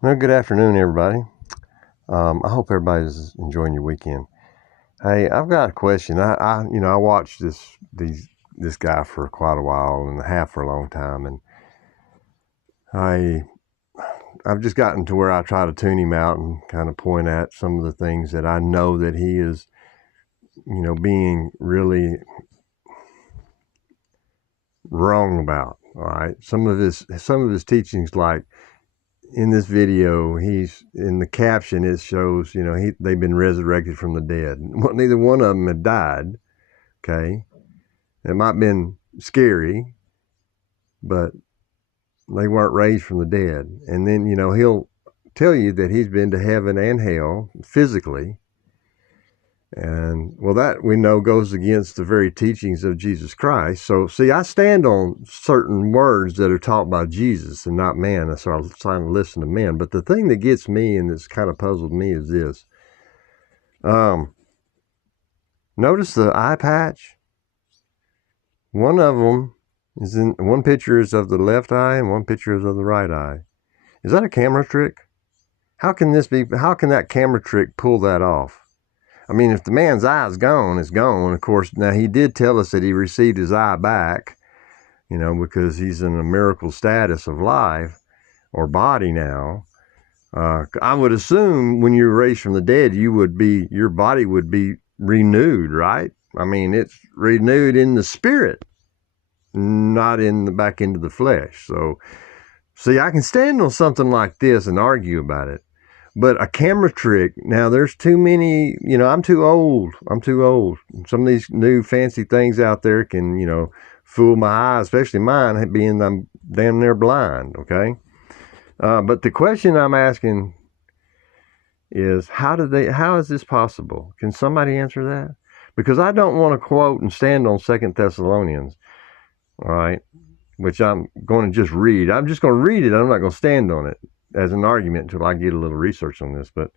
Well, good afternoon, everybody. I hope everybody's enjoying your weekend. Hey, I've got a question. I watched this guy for quite a while and a half for a long time, and I I've just gotten to where I try to tune him out and kind of point at some of the things that I know that he is, being really wrong about. All right, some of his teachings, like in this video, he's in the caption. It shows, they've been resurrected from the dead. Well, neither one of them had died. Okay, it might have been scary, but they weren't raised from the dead. And then he'll tell you that he's been to heaven and hell physically, and well, that we know goes against the very teachings of Jesus Christ. So, see, I stand on certain words that are taught by Jesus and not man. So I'm trying to listen to men. But the thing that gets me and that's kind of puzzled me is this. Notice the eye patch. One of them is in one picture is of the left eye and one picture is of the right eye. Is that a camera trick? How can that camera trick pull that off? I mean, if the man's eye is gone, it's gone. Of course, now he did tell us that he received his eye back, because he's in a miracle status of life or body now. I would assume when you're raised from the dead, your body would be renewed, right? I mean, it's renewed in the spirit, not back into the flesh. So, see, I can stand on something like this and argue about it. But a camera trick, now there's too many, I'm too old. I'm too old. Some of these new fancy things out there can, fool my eyes, especially mine, being I'm damn near blind, okay? But the question I'm asking is, how is this possible? Can somebody answer that? Because I don't want to quote and stand on 2 Thessalonians, all right, which I'm going to just read. I'm just going to read it. I'm not going to stand on it as an argument until I get a little research on this. But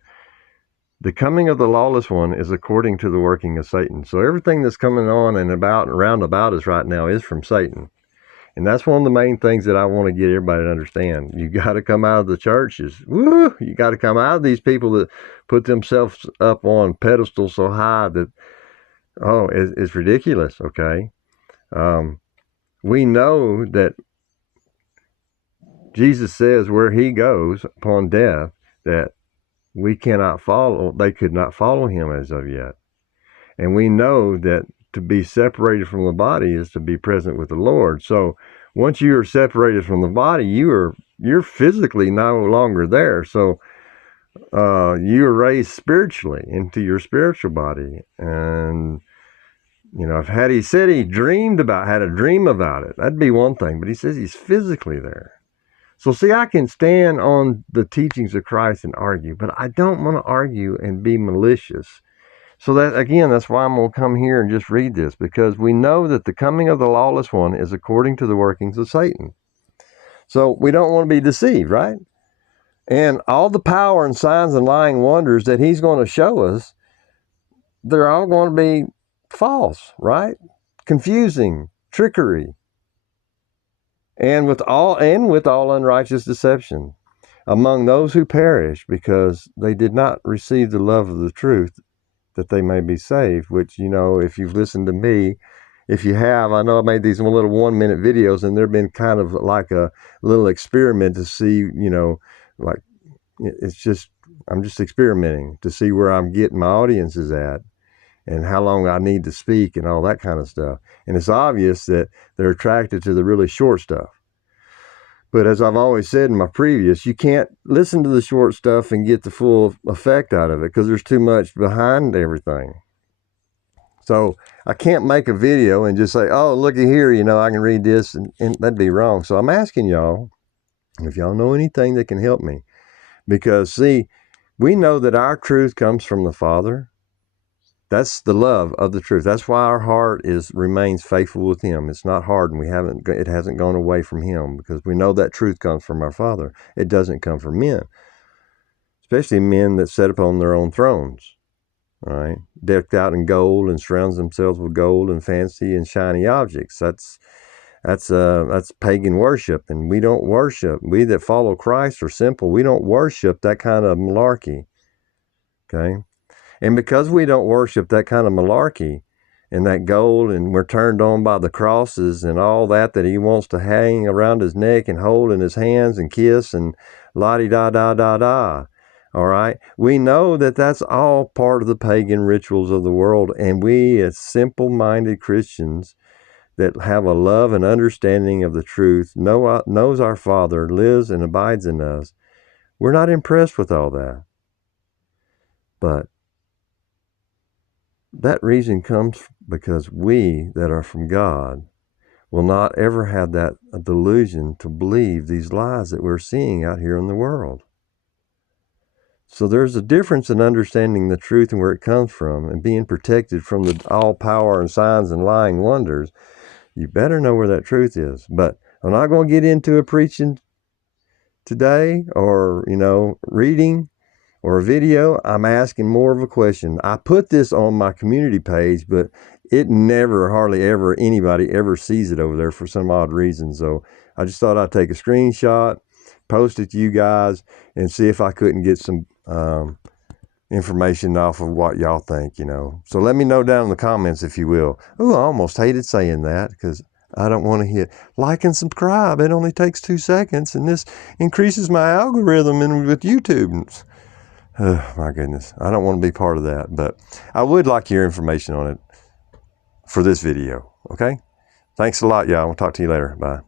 the coming of the lawless one is according to the working of Satan. So everything that's coming on and around about us right now is from Satan. And that's one of the main things that I want to get everybody to understand. You got to come out of the churches. Woo! You got to come out of these people that put themselves up on pedestals so high that, it's ridiculous, okay? We know that Jesus says where he goes upon death that they could not follow him as of yet. And we know that to be separated from the body is to be present with the Lord. So once you are separated from the body, you're physically no longer there. So you are raised spiritually into your spiritual body. And if he said he had a dream about it, that'd be one thing. But he says he's physically there. So see, I can stand on the teachings of Christ and argue, but I don't want to argue and be malicious. So that's why I'm going to come here and just read this, because we know that the coming of the lawless one is according to the workings of Satan. So we don't want to be deceived, right? And all the power and signs and lying wonders that he's going to show us, they're all going to be false, right? Confusing, trickery, and with all unrighteous deception among those who perish, because they did not receive the love of the truth, that they may be saved. Which, if you've listened to me, if you have, I know I made these little 1-minute videos, and they've been kind of like a little experiment to see, like I'm just experimenting to see where I'm getting my audiences at and how long I need to speak and all that kind of stuff. And it's obvious that they're attracted to the really short stuff. But as I've always said in my previous, you can't listen to the short stuff and get the full effect out of it because there's too much behind everything. So I can't make a video and just say, oh, looky here, I can read this, and that'd be wrong. So I'm asking y'all, if y'all know anything that can help me. Because, see, we know that our truth comes from the Father. That's the love of the truth. That's why our heart remains faithful with him. It's not hardened. It hasn't gone away from him, because we know that truth comes from our Father. It doesn't come from men, especially men that sit upon their own thrones, all right, decked out in gold and surrounds themselves with gold and fancy and shiny objects. That's pagan worship, and we don't worship. We that follow Christ are simple. We don't worship that kind of malarkey. Okay, and because we don't worship that kind of malarkey and that gold, and we're turned on by the crosses and all that he wants to hang around his neck and hold in his hands and kiss and la-di-da-da-da-da. All right. We know that that's all part of the pagan rituals of the world. And we, as simple-minded Christians that have a love and understanding of the truth, knows our Father, lives and abides in us, we're not impressed with all that. But that reason comes because we that are from God will not ever have that delusion to believe these lies that we're seeing out here in the world. So there's a difference in understanding the truth and where it comes from and being protected from the all power and signs and lying wonders. You better know where that truth is. But I'm not going to get into a preaching today or, reading or a video. I'm asking more of a question. I put this on my community page, but it never, hardly ever, anybody ever sees it over there for some odd reason. So I just thought I'd take a screenshot, post it to you guys, and see if I couldn't get some information off of what y'all think, So let me know down in the comments if you will. Oh, I almost hated saying that because I don't want to hit like and subscribe. It only takes 2 seconds, and this increases my algorithm with YouTube. Oh, my goodness. I don't want to be part of that, but I would like your information on it for this video, okay? Thanks a lot, y'all. We'll talk to you later. Bye.